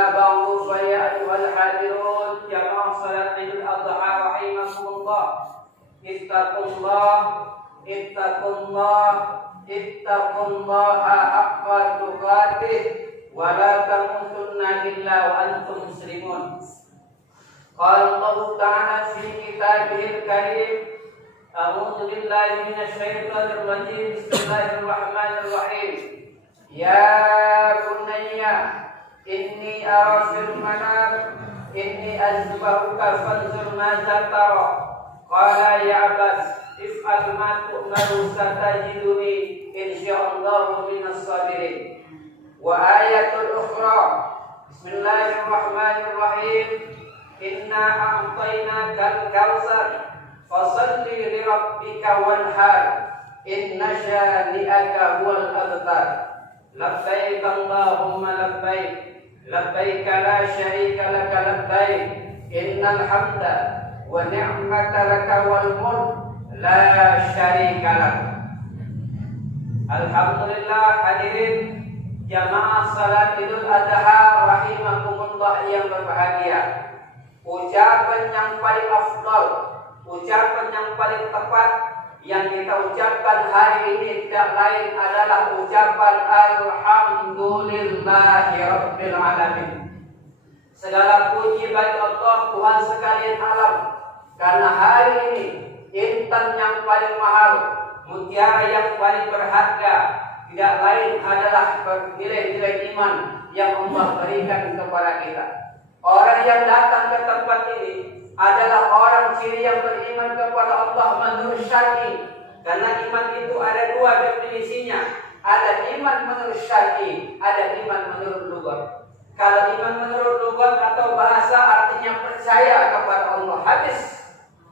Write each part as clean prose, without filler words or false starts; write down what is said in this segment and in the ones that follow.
أما بعد فيا أيها الحاضرون جماعة صلاة عيد الأضحى رحمكم الله اتقوا الله حق تقاته ولا تموتن إلا وأنتم مسلمون. قال الله تعالى في كتابه الكريم أعوذ بالله من الشيطان الرجيم بسم الله الرحمن الرحيم يا بني إني أرى في المنام إني أذبحك فانظر ماذا ترى قال يا أبت افعل ما تؤمر ستجدني إن شاء الله من الصابرين. وآية أخرى بسم الله الرحمن الرحيم إنا أعطيناك الكوثر فصل لربك وانحر إن شانئك هو الأبتر. لبيك اللهم لبيك لبيك لا شريك لك لبيك إن الحمد والنعمة لك والملك لا شريك لك. Alhamdulillah, hadirin jamaah salat Idul Adha rahimakumullah yang berbahagia. Ucapan yang paling afdal, ucapan yang paling tepat yang kita ucapkan hari ini tidak lain adalah ucapan Alhamdulillahi Rabbil Alamin. Segala puji bagi Allah Tuhan sekalian alam, karena hari ini intan yang paling mahal, mutiara yang paling berharga tidak lain adalah nilai-nilai iman yang Allah berikan kepada kita. Orang yang datang ke tempat ini adalah orang ciri yang beriman kepada Allah menurut syar'i. Karena iman itu ada dua definisinya. Ada iman menurut syar'i, ada iman menurut lughat. Kalau iman menurut lughat atau bahasa artinya percaya kepada Allah, hadis.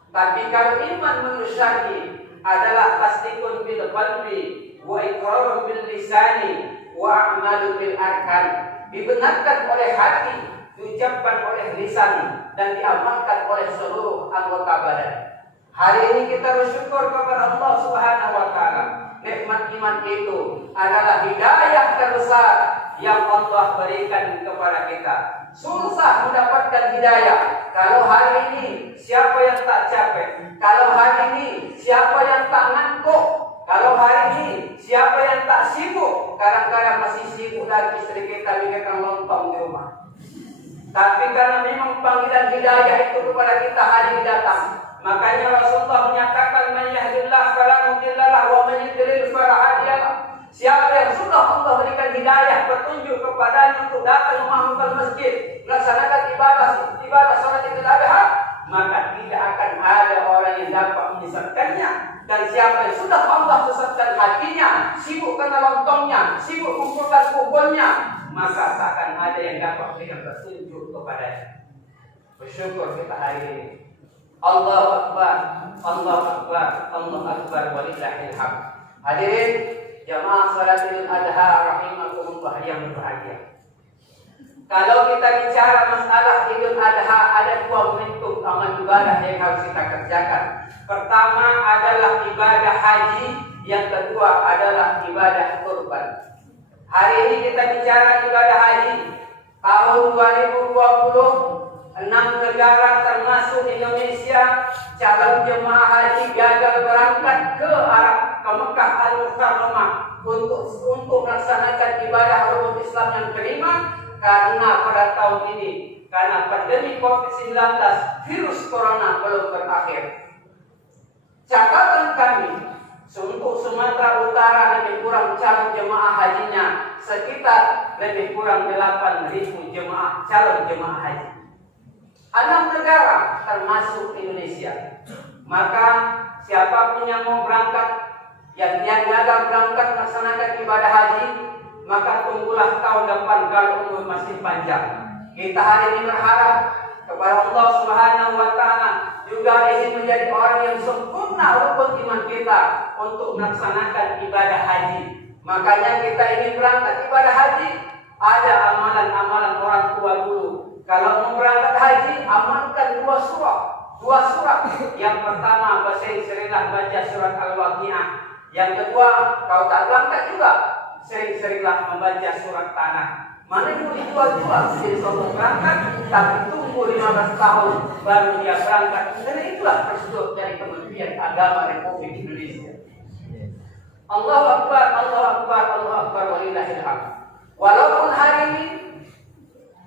Tapi kalau iman menurut syar'i adalah tasdiqun bil qalbi wa iqrarun bil lisani wa a'malu bil arkan. Dibenarkan oleh hati, diucapkan oleh lisan, dan diamalkan oleh seluruh anggota badan. Hari ini kita bersyukur kepada Allah Subhanahu wa taala. Nikmat iman itu adalah hidayah terbesar yang Allah berikan kepada kita. Susah mendapatkan hidayah kalau hari ini siapa yang tak capek, kalau hari ini siapa yang tak ngantuk, kalau hari ini siapa yang tak sibuk. Kadang-kadang masih sibuk lagi istri kita bikinkan lontong di rumah. Tapi karena memang panggilan hidayah itu kepada kita hari ini datang, makanya Rasulullah menyatakan man yahdillah fala mudhillalah wa man yudlil fala hadiyalah. Siapa yang sudah Allah berikan hidayah petunjuk kepadanya untuk datang memahami masjid, melaksanakan ibadah salat Idul Adha, maka tidak akan ada orang yang dapat menyesatkannya. Dan siapa yang sudah Allah sesatkan hatinya, sibuk kena lontongnya, sibuk mengumpulkan kuburnya, maka tak akan ada yang dapat memberikan petunjuk kepadanya. Bersyukur kita hari ini. Allahu Akbar, Allahu Akbar, Allahu Akbar, walillahil hamd. Hadirin jamaah salat Idul Adha rahimakumullah yang berbahagia. Kalau kita bicara masalah Idul Adha, ada dua bentuk amal ibadah yang harus kita kerjakan. Pertama adalah ibadah haji, yang kedua adalah ibadah kurban. Hari ini kita bicara ibadah haji. Tahun 2020, 6 negara termasuk Indonesia, calon jemaah haji gagal berangkat ke Mekah Al-Mukarramah untuk melaksanakan ibadah rukun Islam yang kelima, karena pada tahun ini karena pandemi COVID-19, virus corona belum berakhir. Catatan kami untuk Sumatera Utara lebih kurang calon jemaah hajinya sekitar lebih kurang 8.000 calon jemaah haji. 6 negara termasuk Indonesia. Maka siapapun yang mau berangkat, yang gagal berangkat melaksanakan ibadah haji, maka tunggulah tahun depan kalau umur masih panjang. Kita hari ini berharap kepada Allah Subhanahu wa taala juga ingin menjadi orang yang sempurna rukun iman kita untuk melaksanakan ibadah haji. Makanya kita ingin berangkat ibadah haji, ada amalan-amalan orang tua dulu. Kalau mau berangkat haji, amalkan dua surat. Yang pertama, sering-seringlah baca surat Al-Waqiah. Yang kedua, kalau tak berangkat juga, sering-seringlah membaca surat Tanah. Mana yang mau dijual-jual jadi sombong berangkat, tapi tunggu 15 tahun baru dia berangkat. Dan itulah prosedur dari Kementerian Agama Republik Indonesia. Allahu Akbar, Allahu Akbar, Allahu Akbar, walillahil hamd. Walaupun hari ini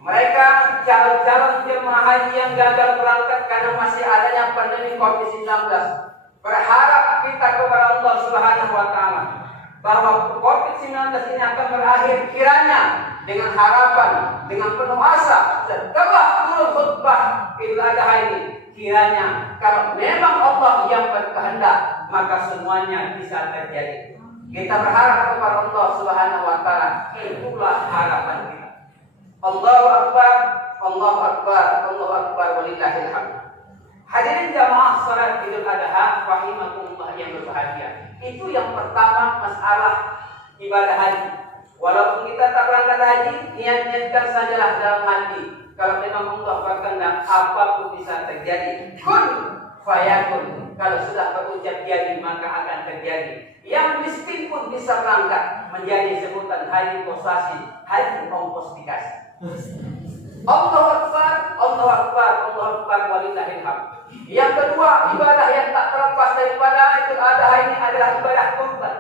mereka calon-calon jemaah haji yang gagal berangkat karena masih adanya pandemi COVID-19, berharap kita kepada Allah Subhanahu wa taala bahwa COVID-19 ini akan berakhir kiranya dengan harapan, dengan penuh asa setelah turun khutbah Idul Adha ini. Kiranya kalau memang Allah yang berkehendak, maka semuanya bisa terjadi. Kita berharap kepada Allah Subhanahu wa taala, itulah harapan kita. Allahu Akbar, Allahu Akbar, Allahu Akbar, walillahil hamd. Hadirin jamaah salat Idul Adha rahimakumullah yang berbahagia. Itu yang pertama, masalah ibadah haji. Walaupun kita tak berangkat haji, niat-niatkan sajalah dalam hati. Kalau memang Allah berkehendak, apapun bisa terjadi. Kun fayakun. Kalau sudah berucap jadi, maka akan terjadi. Yang miskin pun bisa berangkat, menjadi sebutan haji kosasi, haji ongkos dikasih. Allahu Akbar, Allahu Akbar, Allahu Akbar, walillahil hamd. Yang kedua, ibadah yang tak terlepas daripada Idul Adha ini adalah ibadah kurban.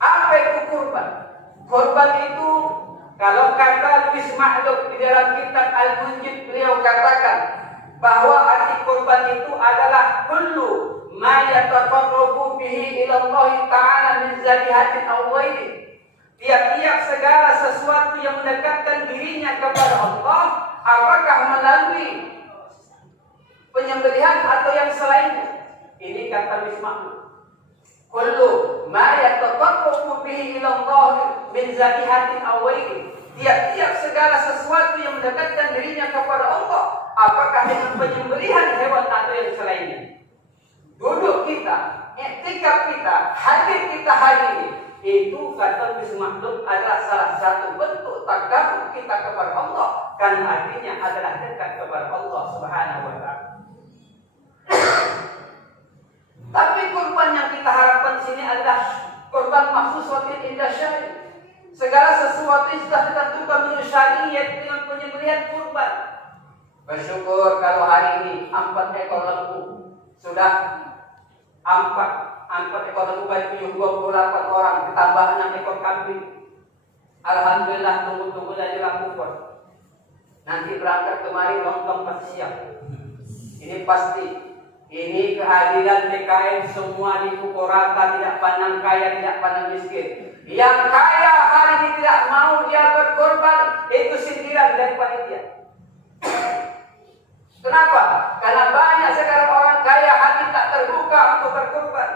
Apa itu kurban? Kurban itu, kalau kata Luis Makhluk di dalam kitab Al-Munjid, beliau katakan bahwa arti kurban itu adalah kullu ma yataqarrabu bihi ila Allah Ta'ala min zabihatin aw ghairi. Tiap-tiap segala sesuatu yang mendekatkan dirinya kepada Allah, apakah melalui penyembelihan atau yang selainnya. Ini kata Luis Makhluk. Kullu ma yataqarrabu bihi ila Allah min zabihatin aw ghairi. Tiap-tiap segala sesuatu yang mendekatkan dirinya kepada Allah, apakah dengan penyembelihan hewan atau yang selainnya. Duduk kita, i'tikaf kita, hadir kita hari ini, itu kata Luis Makhluk adalah salah satu bentuk takarrub kita kepada Allah, karena artinya adalah dekat kepada Allah Subhanahu wa taala. Tapi kurban yang kita harapkan di sini adalah kurban mahsusatin indah syari. Segala sesuatu yang sudah ditentukan menurut syariat dengan penyembelihan kurban. Bersyukur kalau hari ini 4 ekor lembu sudah 4 ekor lembu itu 28 orang ditambah 6 ekor kambing. Alhamdulillah, tunggu-tunggu dari lakukan. Nanti berangkat kemari lontong pasti siap. Ini pasti. Ini kehadiran TKN semua di pukul rata, tidak pandang kaya, tidak pandang miskin. Yang kaya hari ini tidak mau dia berkorban, itu sindiran dari panitia. Kenapa? Karena banyak sekarang orang kaya hati tak terbuka untuk berkorban.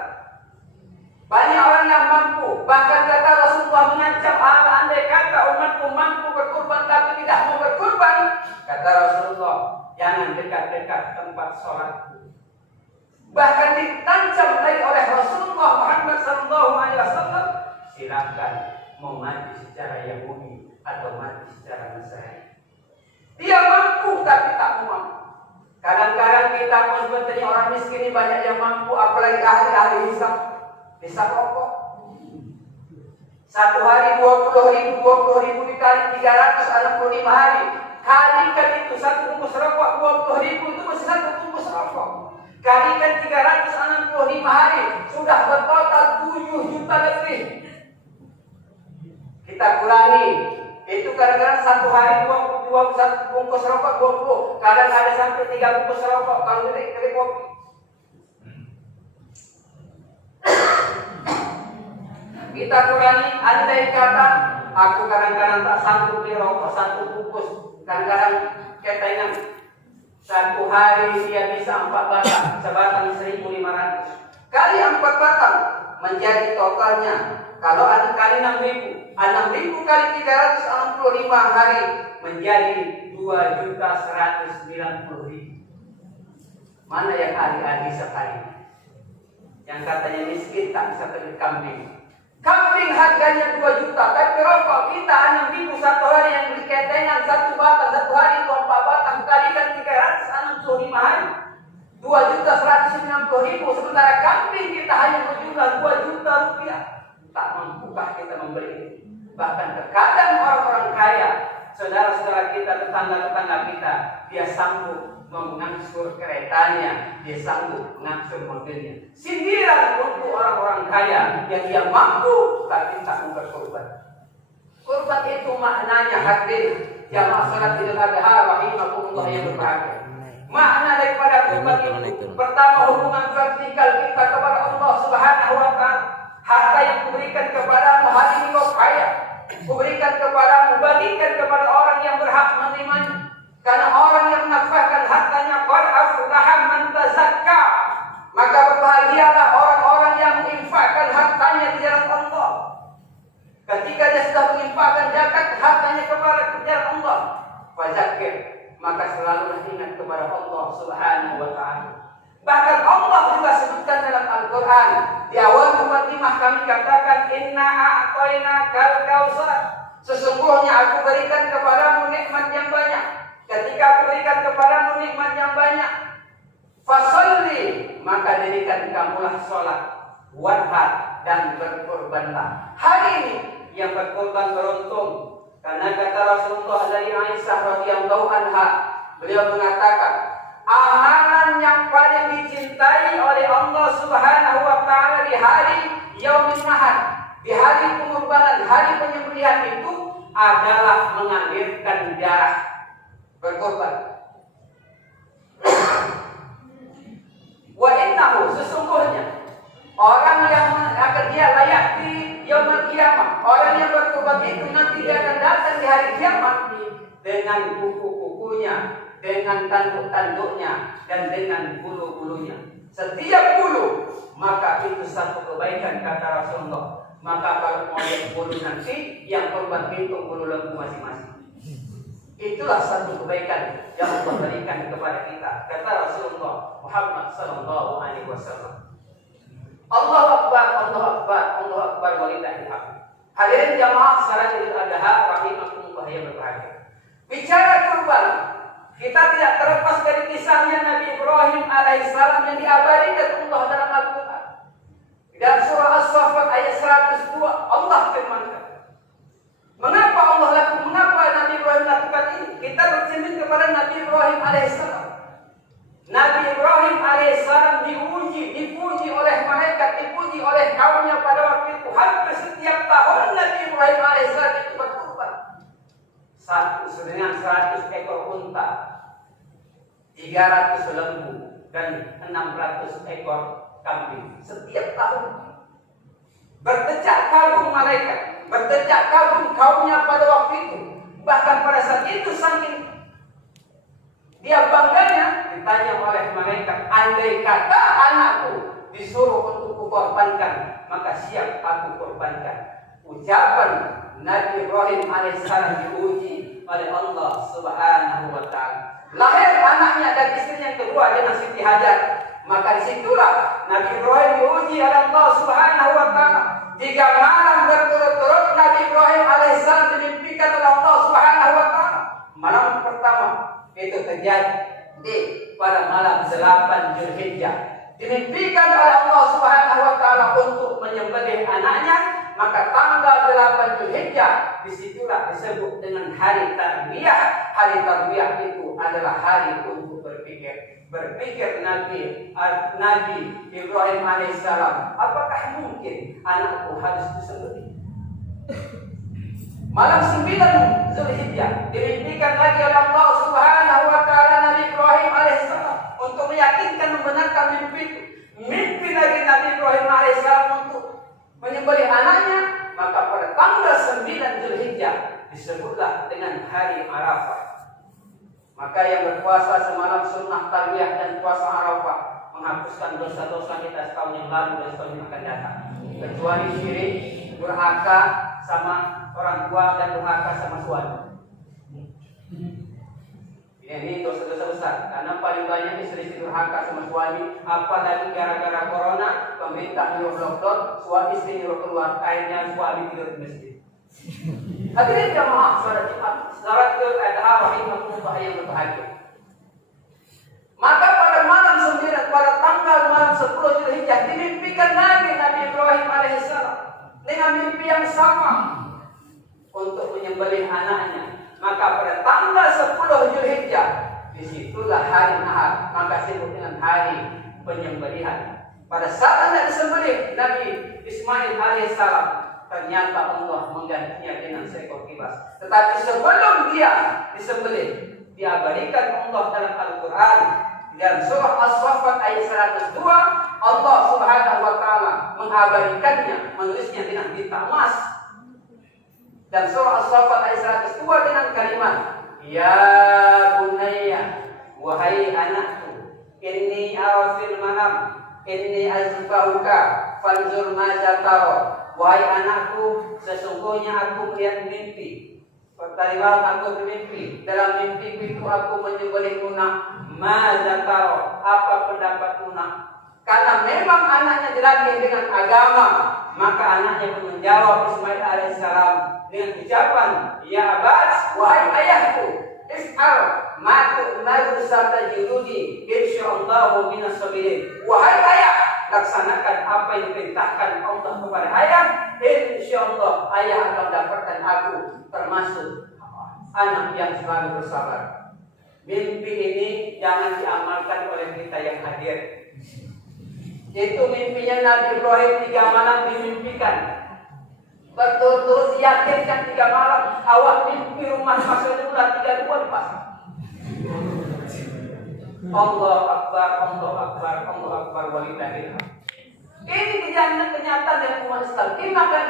Banyak orang yang mampu, bahkan kata Rasulullah mengancam, andai kata umatku mampu berkorban tapi tidak mau berkorban, kata Rasulullah, jangan dekat-dekat tempat sholatku. Bahkan ditancap oleh Rasulullah Muhammad SAW, silakan mau mati secara Yahudi atau mati secara Nasrani. Dia mampu tapi tak mampu. Kadang-kadang kita pun sebetulnya orang miskin ini banyak yang mampu, apalagi ahli-ahli hisab rokok. Satu hari 20.000 dikali 365 hari. Kalikan itu satu bungkus rokok 20.000 itu masih satu bungkus rokok. Kalikan 365 hari, sudah bertotal 7 juta lebih. Kita kurangi, itu kadang-kadang satu hari 21 bungkus rokok 20, kadang ada sampai 3 bungkus rokok kalau dari kopi. Kita kurangi, andai kata aku kadang-kadang tak sanggup beli rokok 1 bungkus, kadang-kadang ketengan. Satu hari dia bisa 4 batang, sebatang 1.500. Kali 4 batang menjadi totalnya. Kalau ada kali 6.000, 6.000 kali 365 hari menjadi 2.190.000. Mana yang ahli-ahli sekali? Yang katanya miskin tak bisa beli kambing. Kambing harganya 2 juta, tapi rokok kita 6.000 satu hari yang beli ketengan 1 batang, satu hari itu 4 batang, kalikan 365 hari, 2.190.000, sementara kambing kita hanya berjumlah 2 juta rupiah. Tak mampukah kita membeli? Bahkan terkadang orang-orang kaya, saudara-saudara kita, tetangga-tetangga kita, dia sanggup mengangsur keretanya, dia sanggup mengangsur mobilnya. Sindiran untuk orang-orang kaya yang dia mampu tapi tak mau berkorban. Korban itu maknanya hadir jamaah salat Idul Adha rahimakumullah yang berbahagia. Makna daripada korban itu pertama hubungan vertikal kita kepada Allah Subhanahu wa taala. Harta yang kuberikan kepadamu hari ini kau kaya, kuberikan kepadamu, bagikan kepada orang yang berhak menerimanya. Karena orang yang menafkahkan hartanya qad aflaha man tazakka. Maka berbahagialah orang-orang yang menginfakkan hartanya di jalan Allah. Ketika dia sudah menginfakkan zakat hartanya kepada jalan Allah, fazakir, maka selalu ingat kepada Allah Subhanahu wa taala. Bahkan Allah juga sebutkan dalam Al-Qur'an, di awal mukadimah kami katakan inna a'tainakal kautsar. Sesungguhnya aku berikan kepadamu nikmat yang banyak. Ketika aku berikan kepadamu nikmat yang banyak, fasalli, maka dirikan kamulah salat, wanhar, dan berkorbanlah. Hari ini yang berkorban beruntung, karena kata Rasulullah dari Aisyah radhiyallahu anha, beliau mengatakan, amalan yang paling dicintai oleh Allah Subhanahu wa taala di hari Yaumul Nahar, di hari pengorbanan, hari penyembelihan itu adalah mengalirkan darah, berkorban. Wa innahu, sesungguhnya orang yang akan dia layak di yaumul kiamah, orang yang berkorban itu nanti dia akan datang di hari kiamat dengan kuku-kukunya, dengan tanduk-tanduknya, dan dengan bulu-bulunya. Setiap bulu, maka itu satu kebaikan kata Rasulullah. Maka kalau mau lihat bulu nanti, yang korban itu bulu lembu masing-masing. Itulah satu kebaikan yang Allah berikan kepada kita, kata Rasulullah Muhammad sallallahu alaihi wasallam. Allahu akbar, Allahu akbar, Allahu akbar walillahil hamd. Hadirin jamaah salat Idul Adha rahimakumullah yang berbahagia. Bicara kurban, kita tidak terlepas dari kisahnya Nabi Ibrahim alaihissalam yang diabadikan Allah dalam Al-Quran. Dalam surah As-Saffat ayat 102 Allah firmankan, mengapa Allah lakukan, mengapa Nabi Ibrahim lakukan ini? Kita bercermin kepada Nabi Ibrahim alaihissalam. Nabi Ibrahim alaihissalam dipuji oleh malaikat, dipuji oleh kaumnya pada waktu itu. Hampir setiap tahun Nabi Ibrahim alaihissalam itu berkorban. Dengan 100 ekor unta, 300 lembu, dan 600 ekor kambing setiap tahun. Bertecak kagum malaikat, bertecak kagum kaumnya pada waktu itu. Bahkan pada saat itu saking dia bangganya, ditanya oleh malaikat, andai kata anakku disuruh untuk kukorbankan, maka siap aku korbankan. Ucapan Nabi Ibrahim alaihissalam diuji oleh Allah Subhanahu wa taala. Lahir anaknya dan istrinya yang kedua dengan Siti Hajar. Maka disitulah Nabi Ibrahim diuji oleh Allah Subhanahu wa taala. 3 malam berturut-turut Nabi Ibrahim alaihissalam dimimpikan oleh Allah Subhanahu wa taala. Malam pertama itu terjadi pada malam 8 Zulhijjah. Dimimpikan oleh Allah Subhanahu wa taala untuk menyembelih anaknya. Maka tanggal 8 Zulhijjah disitulah disebut dengan hari tarbiyah. Hari tarbiyah itu adalah hari untuk berpikir. Berpikir Nabi Ibrahim alaihissalam, apakah mungkin anakku harus disembelih? Malam 9 Zulhijjah dimimpikan lagi oleh Allah Subhanahu wa taala Nabi Ibrahim alaihissalam untuk meyakinkan, membenarkan mimpi itu. Mimpi lagi Nabi Ibrahim alaihissalam untuk menyembelih anaknya. Maka pada tanggal 9 Zulhijjah disebutlah dengan hari Arafah. Maka yang berpuasa semalam sunnah tarbiyah dan puasa Arafah menghapuskan dosa-dosa kita setahun yang lalu dan setahun yang akan datang. Kecuali syirik, durhaka sama orang tua dan durhaka sama suami. Ini dosa-dosa besar. Karena paling banyak istri durhaka sama suami. Apalagi gara-gara corona, pemerintah nyuruh lockdown, suami istri nyuruh keluar, akhirnya suami tidur di masjid. Hadirin jamaah salat Jumat, salat Idul Adha rahimakumullah yang berbahagia. Maka pada malam 9, pada tanggal malam 10 Zulhijjah dimimpikan Nabi Ibrahim alaihissalam dengan mimpi yang sama. untuk menyembelih anaknya. Maka pada tanggal 10 Zulhijjah, disitulah hari Nahar, maka disebut dengan hari penyembelihan. Pada saat anak disembelih Nabi Ismail alaihissalam, ternyata Allah menggantinya dengan seekor kibas. Tetapi sebelum dia disembelih, diabadikan Allah dalam Al-Quran dalam surah As-Saffat ayat 102, Allah Subhanahu wa taala mengabadikannya, menulisnya dengan tinta emas. Dan surah As-Saffat ayat 102 dengan kalimat, ya bunayya, wahai anakku, inni ara fil manam, inni azbahuka fanzur madza tara. Wahai anakku, sesungguhnya aku melihat mimpi. Tadi malam aku bermimpi. Dalam mimpi itu aku menyembelihmu nak. Madza tara, apa pendapatmu nak? Karena memang anaknya dilatih dengan agama, maka anaknya pun menjawab Ismail alaihissalam dengan ucapan, ya abas, wahai ayahku, is'al ma tu'maru satajiduni insyaallahu minas sabirin. Wahai ayah, laksanakan apa yang diperintahkan Allah kepada ayah, insyaallah ayah akan dapatkan aku termasuk anak yang selalu bersabar. Mimpi ini jangan diamalkan oleh kita yang hadir. Itu mimpinya Nabi Ibrahim 3 malam dimimpikan. Betul-betul yakinkan 3 malam. Awak mimpi rumah masa mula 3 bulan Pak. Allah Akbar, Allah Akbar, Allah Akbar, walillahil hamd. Ini kenyataan yang umat Islam. Ini akan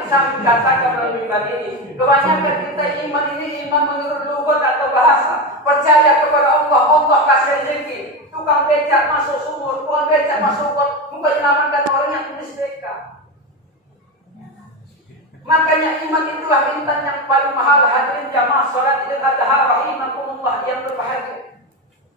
dikatakan melalui mimbar ini. Kebanyakan kita iman ini iman menurut lugat atau bahasa. Percaya kepada Allah, Allah kasih rezeki. Tukang becak masuk sumur, tukang becak masuk got, bukan menyelamatkan orang yang tulis BK. Makanya iman itulah intan yang paling mahal. Hadirin jamaah salat Idul Adha rahimakumullah yang berbahagia.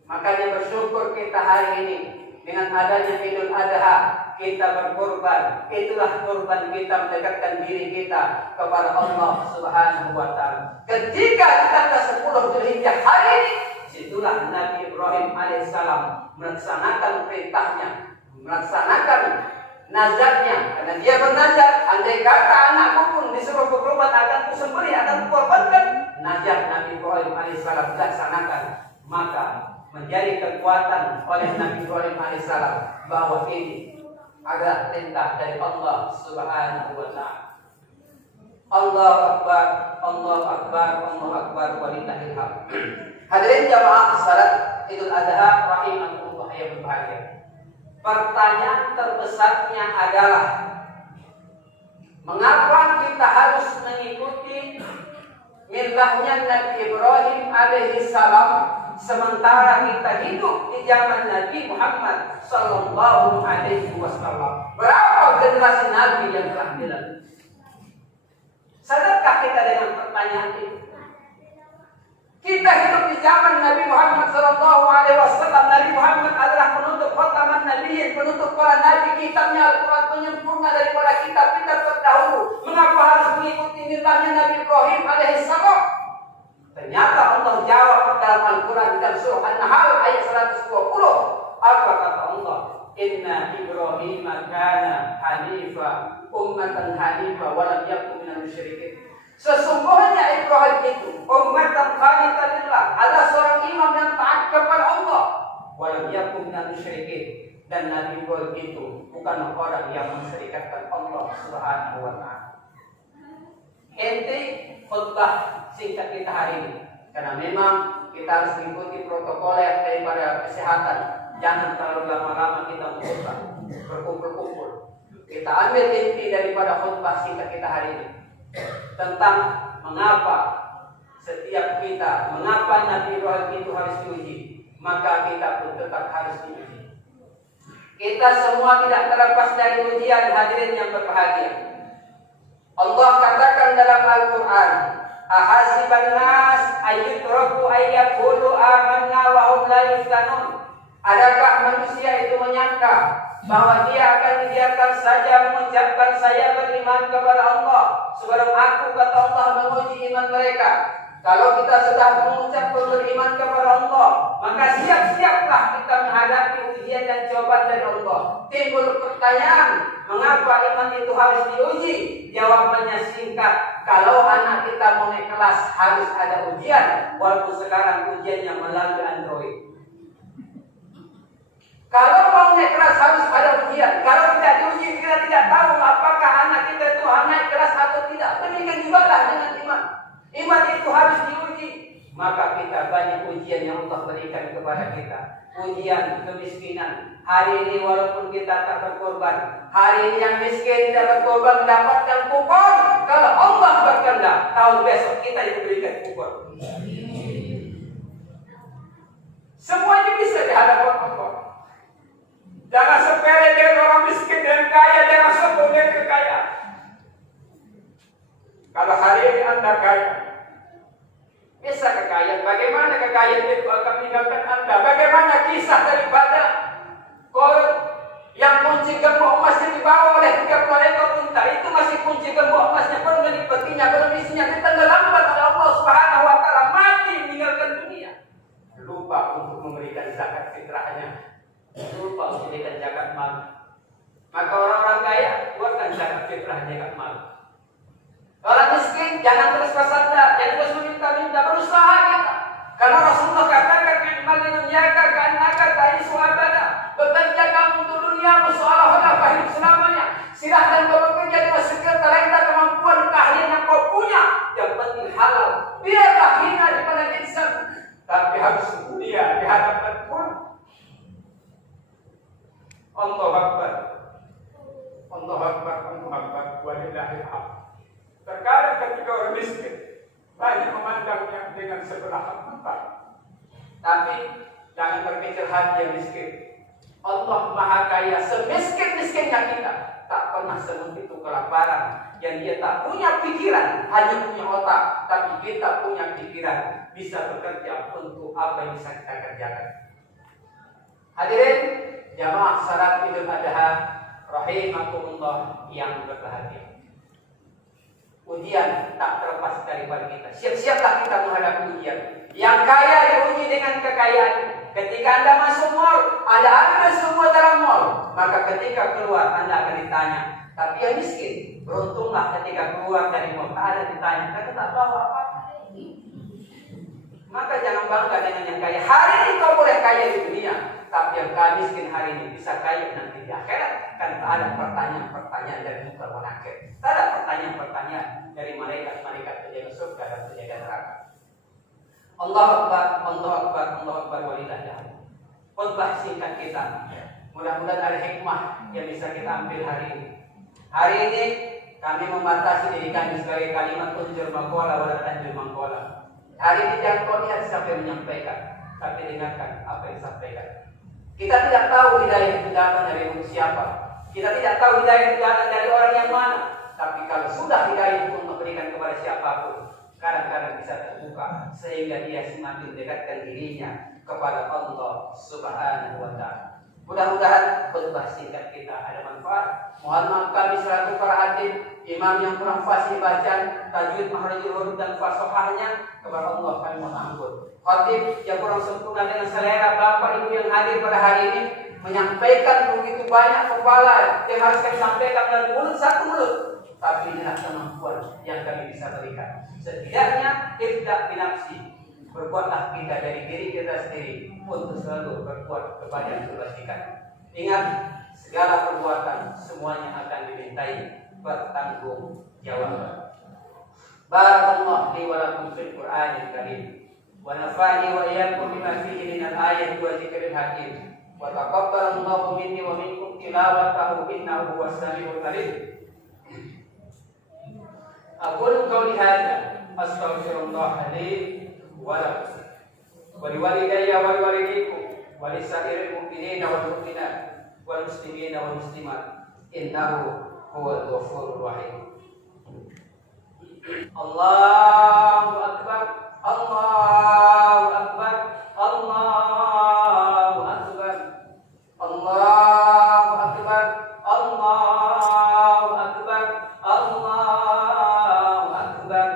Makanya bersyukur kita hari ini dengan adanya Idul Adha, kita berkorban. Itulah korban kita mendekatkan diri kita kepada Allah Subhanahu wa taala. Ketika tanggal 10 Zulhijjah hari ini, situlah Nabi Ibrahim alaihissalam melaksanakan perintahnya, melaksanakan nazarnya. Karena dia bernazar, andai kata anakku pun disuruh berkorban akan kusembelih, akan kukorbankan. Nazar Nabi Ibrahim alaihissalam dilaksanakan, maka menjadi kekuatan oleh Nabi Ibrahim alaihissalam bahwa ini adalah perintah dari Allah Subhanahu wa taala. Allah Akbar, Allah Akbar, Allah Akbar, walillahil hamd. Hadirin jamaah salat Idul Adha rahimakumullah yang berbahagia. Pertanyaan terbesarnya adalah, mengapa kita harus mengikuti milahnya Nabi Ibrahim alaihi salam sementara kita hidup di zaman Nabi Muhammad sallallahu alaihi wasallam? Berapa generasi Nabi yang telah dilalui? Sadarkah kita dengan pertanyaan itu? Kita hidup di zaman Nabi Muhammad sallallahu alaihi wasallam. Nabi Muhammad adalah penutup khataman nabiyyin, penutup para nabi. Kitabnya Al-Quran penyempurna daripada kitab-kitab terdahulu. Mengapa harus mengikuti milahnya Nabi Ibrahim alaihi salam? Ternyata Allah jawab dalam Al-Quran dalam surah An-Nahl ayat 120. Apa kata Allah? Inna Ibrahim kana hanifa ummatan hanifa wa lam yakun minal musyrikin. Sesungguhnya Ibrahim itu ummatan qanitan lillah, adalah seorang imam yang taat kepada Allah. Wa lam yakun minal musyrikin, dan Nabi Ibrahim itu bukan orang yang mensyirikatkan Allah Subhanahu wa taala. Ente khutbah singkat kita hari ini, karena memang kita harus mengikuti protokol yang daripada kesehatan. Jangan terlalu lama-lama kita mengkhutbah, berkumpul-kumpul. Kita ambil inti daripada khutbah singkat kita hari ini tentang mengapa setiap kita, mengapa Nabi Ibrahim itu harus diuji, maka kita pun tetap harus diuji. Kita semua tidak terlepas dari ujian, hadirin yang berbahagia. Allah katakan dalam Al-Quran, ahasiban nas ayyutraku ayyakulu amanna wa hum la yuftanun. Adakah manusia itu menyangka bahwa dia akan dibiarkan saja mengucapkan saya beriman kepada Allah, sebelum aku, kata Allah, menguji iman mereka. Kalau kita sudah mengucapkan beriman kepada Allah, maka siap-siaplah kita menghadapi ujian dan cobaan dari Allah. Timbul pertanyaan, mengapa iman itu harus diuji? Jawabannya singkat, kalau anak kita mau naik kelas harus ada ujian, walaupun sekarang ujiannya melalui Android. Kalau mau naik kelas harus ada ujian. Kalau tidak diuji, kita tidak tahu apakah anak kita itu naik kelas atau tidak. Demikian juga lah dengan iman. Iman itu harus diuji. Maka kita banyak ujian yang Allah berikan kepada kita. Ujian kemiskinan. Hari ini walaupun kita tak berkorban, hari ini yang miskin tidak berkorban mendapatkan kupon. Kalau Allah berkehendak, tahun besok kita diberikan kupon. Semuanya bisa di hadapan Allah. Jangan sepele dengan orang miskin dan kaya, jangan sombong dengan kekayaan. Kalau hari ini Anda kaya, bisa kekayaan. Bagaimana kekayaan itu akan meninggalkan Anda? Bagaimana kisah daripada Korun yang kunci gembok emasnya dibawa oleh 30 ekor unta? Itu masih kunci gembok emasnya, belum dipetinya, belum isinya, ditenggelamkan oleh Allah Subhanahu wa Ta'ala, mati meninggalkan dunia. Lupa untuk memberikan zakat fitrahnya, lupa untuk memberikan zakat mal. Maka orang-orang kaya buatkan zakat fitrah zakat mal. Orang miskin jangan terus bersandar, jangan terus meminta-minta, berusaha kita. Karena Rasulullah katakan ni'mal dunyaka ka'annaka ta'isu abada. Bekerja kamu untuk dunia seolah-olah hidup selamanya. Silahkan kau bekerja dengan segala talenta, kemampuan, keahlian yang kau punya. Yang penting halal. Biarlah hina di pandang insan, tapi harus mulia di hadapan Tuhan. Allahu Akbar. Allahu Akbar. Allahu Akbar. Walillahil hamd. Terkadang ketika orang miskin banyak memandangnya dengan sebelah mata, tapi jangan berpikir hati yang miskin. Allah Maha Kaya, semiskin-miskinnya kita tak pernah sebegitu kelaparan, yang dia tak punya pikiran, hanya punya otak, tapi kita punya pikiran, bisa bekerja untuk apa yang bisa kita kerjakan. Hadirin jamaah salat Idul Adha rahimakumullah yang berbahagia. Ujian tak terlepas daripada kita. Siap-siaplah kita menghadapi ujian. Yang kaya diuji dengan kekayaan. Ketika Anda masuk mall, Anda ambil semua dalam mall, maka ketika keluar Anda akan ditanya. Tapi yang miskin, beruntunglah ketika keluar dari mall tak ada ditanya, karena tak tahu apa-apa. Maka jangan bangga dengan yang kaya. Hari ini kau boleh kaya di dunia, tapi yang kaya miskin hari ini bisa kaya nanti di akhirat. Kan tak ada pertanyaan dari muka munafik. Tak ada pertanyaan dari malaikat-malaikat penjaga surga dan penjaga neraka. Allahu Akbar, Allahu Akbar, Allahu Akbar, walillahil hamd. Khutbah singkat kita, mudah-mudahan ada hikmah yang bisa kita ambil hari ini. Hari ini kami membatasi diri kami sebagai kalimat unjur maqala wa tanjur maqala. Hari ini jangan kau lihat siapa yang menyampaikan, tapi dengarkan apa yang disampaikan. Kita tidak tahu hidayah itu datang dari siapa. Kita tidak tahu hidayah itu datang dari orang yang mana. Tapi kalau sudah hidayah itu memberikan kepada siapapun, kadang-kadang bisa terbuka sehingga dia semakin dekatkan dirinya kepada Allah Subhanahu wa Ta'ala. Mudah-mudahan khutbah singkat kita ada manfaat. Mohon maaf kami selaku para hadir, imam yang kurang fasih bacaan, tajwid, makhrajul huruf dan fasahahnya, kepada Allah kami mohon ampun. Khatib yang kurang sempurna dengan selera Bapak Ibu yang hadir pada hari ini, menyampaikan begitu banyak kepala yang harus kami sampaikan dari mulut satu mulut. Tapi inilah kemampuan yang kami bisa berikan. Setidaknya ibda' binafsi, berbuatlah kita dari diri kita sendiri untuk selalu berbuat kepada kebaikan. Ingat, segala perbuatan semuanya akan dimintai bertanggung jawab. Barakallahu li wa lakum fil Qur'anil Karim, wa nafa'ani wa iyyakum bima fihi minal ayati wa dzikril hakim. Wa taqabbalallahu minni wa minkum tilawatahu innahu huwas samiul alim. Aqulu qawli hadza astaghfirullah li wa lakum wa liwalidayya wa liwalidikum wa lisa'iril mu'minina wal mu'minat wal muslimina wal muslimat innahu huwal ghafurur rahim. Allahu Akbar, Allahu Akbar, Allahu Akbar, Allahu Akbar, Allahu Akbar, Allahu Akbar,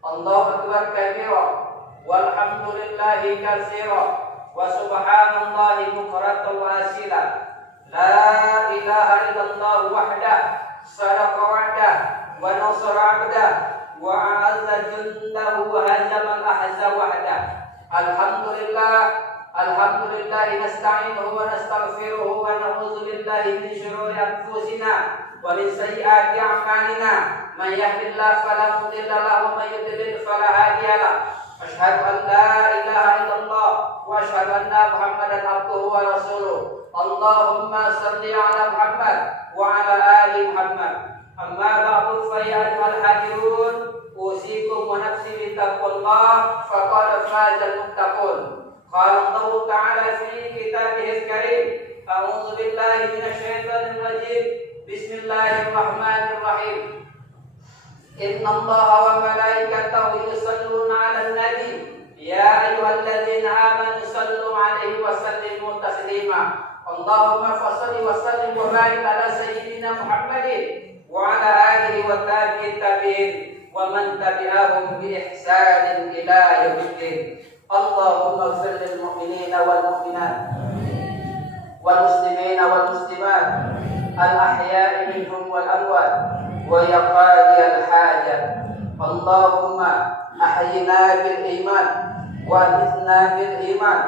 Allahu Akbar kabira, walhamdulillahi katsira, wa subhanallahi bukratan wa asila. La ilaha illallah wahdah sadaqa wa'dah wa nasara 'abdah wa a'azza jundahu wa hazama al-ahzaba wahdah. Alhamdulillah nasta'inuhu wa nastaghfiruhu wa na'udzu billahi min shururi anfusina wa min sayyiati a'malina. Man yahdihillahu fala mudilla lahu wa man yudlil fala hadiya lahu. Asyhadu an la ilaha illallah wa asyhadu anna Muhammadan abduhu wa rasuluh. Allahumma salli ala Muhammad wa ala ali Muhammad. Amma ba'du fa ya ayyuhal hadirun usikum wa nafsi bi taqwallah faqad fazal muttaqun. Qala Allah ta'ala fi kitabihil karim. A'udzu billahi minasy syaithanir rajim. Bismillahirrahmanirrahim. Inna Allaha wa malaikatahu yusalluna 'alan nabi. Ya ayyuhalladzina amanu sallu 'alaihi wa sallimu taslima. Allahumma fashalli wa sallim wa barik ala sayyidina Muhammadin wa ala alihi wa tabi'in wa man tabi'ahum bi ihsanin ila yaumiddin. Allahumma ighfir lil mu'minina wal mu'minat wal muslimina wal muslimat al ahya'i minhum wal amwat wa ya qadiyal hajat. Allahumma ahyina bil iman wa amitna bil iman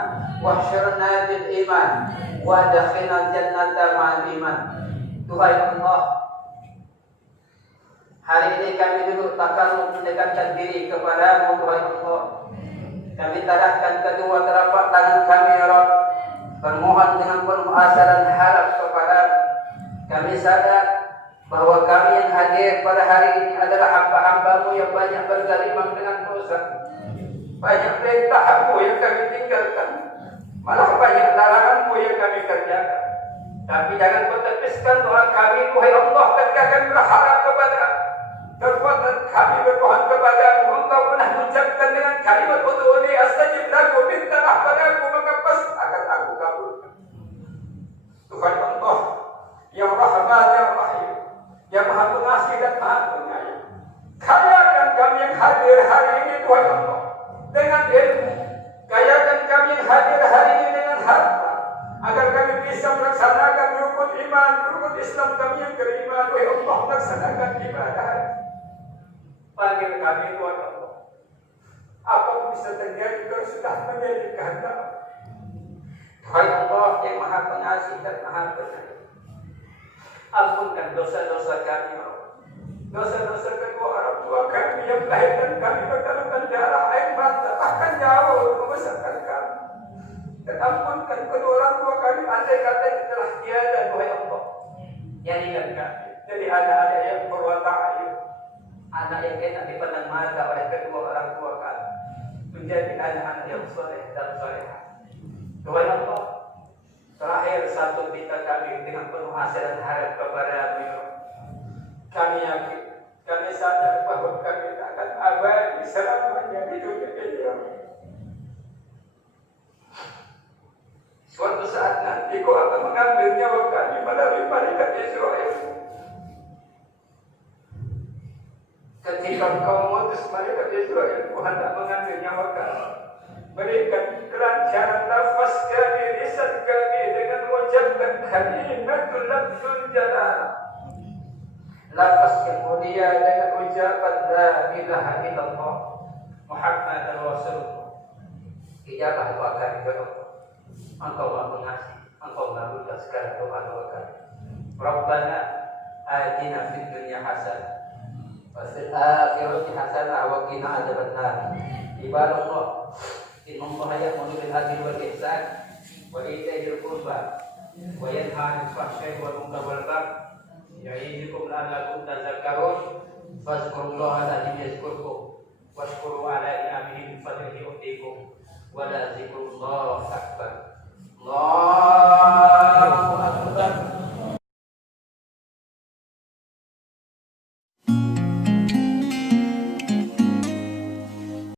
wa hsyurna bil iman wa adkhilna jannata ma'al iman. Tuhai Allah, hari ini kami duduk takkan mendekatkan diri kepada-Mu, Tuhai Allah. Kami tarahkan kedua telapak tangan kami, ya Rabb, bermohon dengan penuh asa dan harap kepada-Mu. Kami sadar bahwa kami yang hadir pada hari ini adalah hamba-hamba-Mu yang banyak bergelimang dengan dosa. Banyak perintah-Mu yang kami tinggalkan, malah banyak larangan-Mu yang kami kerjakan. Tapi jangan Kau tepiskan doa kami, Tuhai Allah, ketika kami berharap kepada-Mu. Kekuatan kami bermohon kepada-Mu. Engkau pernah mengucapkan dengan kalimat ud'uni astajib lakum, mintalah padaku maka pasti akan aku kabulkan. Tuhan Allah yang Rahman yang Rahim, yang Maha Pengasih dan Maha Penyayang, kayakan kami yang hadir hari ini, Tuhan Allah, dengan ilmu. Kayakan kami yang hadir hari ini dengan harta, agar kami bisa melaksanakan rukun iman, rukun Islam kami yang kelima. Tuhan Allah, melaksanakan ibadah. Panggil kami, Tuhan Allah. Apa bisa terjadi kalau sudah menjadi kehendak? Tuhan Allah yang Maha Pengasih dan Maha Penyayang, ampunkan dosa-dosa kami, ya Allah. Dosa-dosa kedua orang tua kami yang melahirkan kami, bertalukan darah, air mata, bahkan nyawa untuk membesarkan kami. Dan ampunkan kedua orang tua kami, andai kata telah tiada, Tuhan Allah. Jadikan kami jadi anak-anak yang berwatak ayu, anak yang enak dipandang mata oleh kedua orang tua kami, menjadi anak-anak yang soleh dan solehah. Tuhan Allah, terakhir satu minta kami dengan penuh asa dan harap kepada-Mu. Kami yakin, kami sadar bahwa kami akan abadi selamanya di dunia ini. Suatu saat nanti Kau akan mengambil nyawa kami melalui malaikat Israel. Ketika Kau mengutus malaikat Israel, Kau hendak mengambil nyawa kami, berikan kelancaran nafas kami, lisan kami dengan mengucapkan kalimatul lafzul jalal, lafaz yang mulia dengan ucapan la ilaha illallah Muhammadan Rasulullah. Ijabah doa kami, ya Allah. Engkau Maha Pengasih, Engkau mengabulkan segala doa-doa kami. Rabbana atina fid dunya hasanah wa fil akhirati hasanah wa qina adzabannar. Ibadallah, inna Allaha ya'muru bil adli wal ihsan wa ita'i dzil qurba wa yanha 'anil fahsya'i wal munkari wal baghi ya'idukum la'allakum tadhakkarun. Fadhkurullaha alladzi yazkurkum washkuru 'ala ni'amihi min fadlihi yu'tikum wa la dzikrullahi akbar. Allah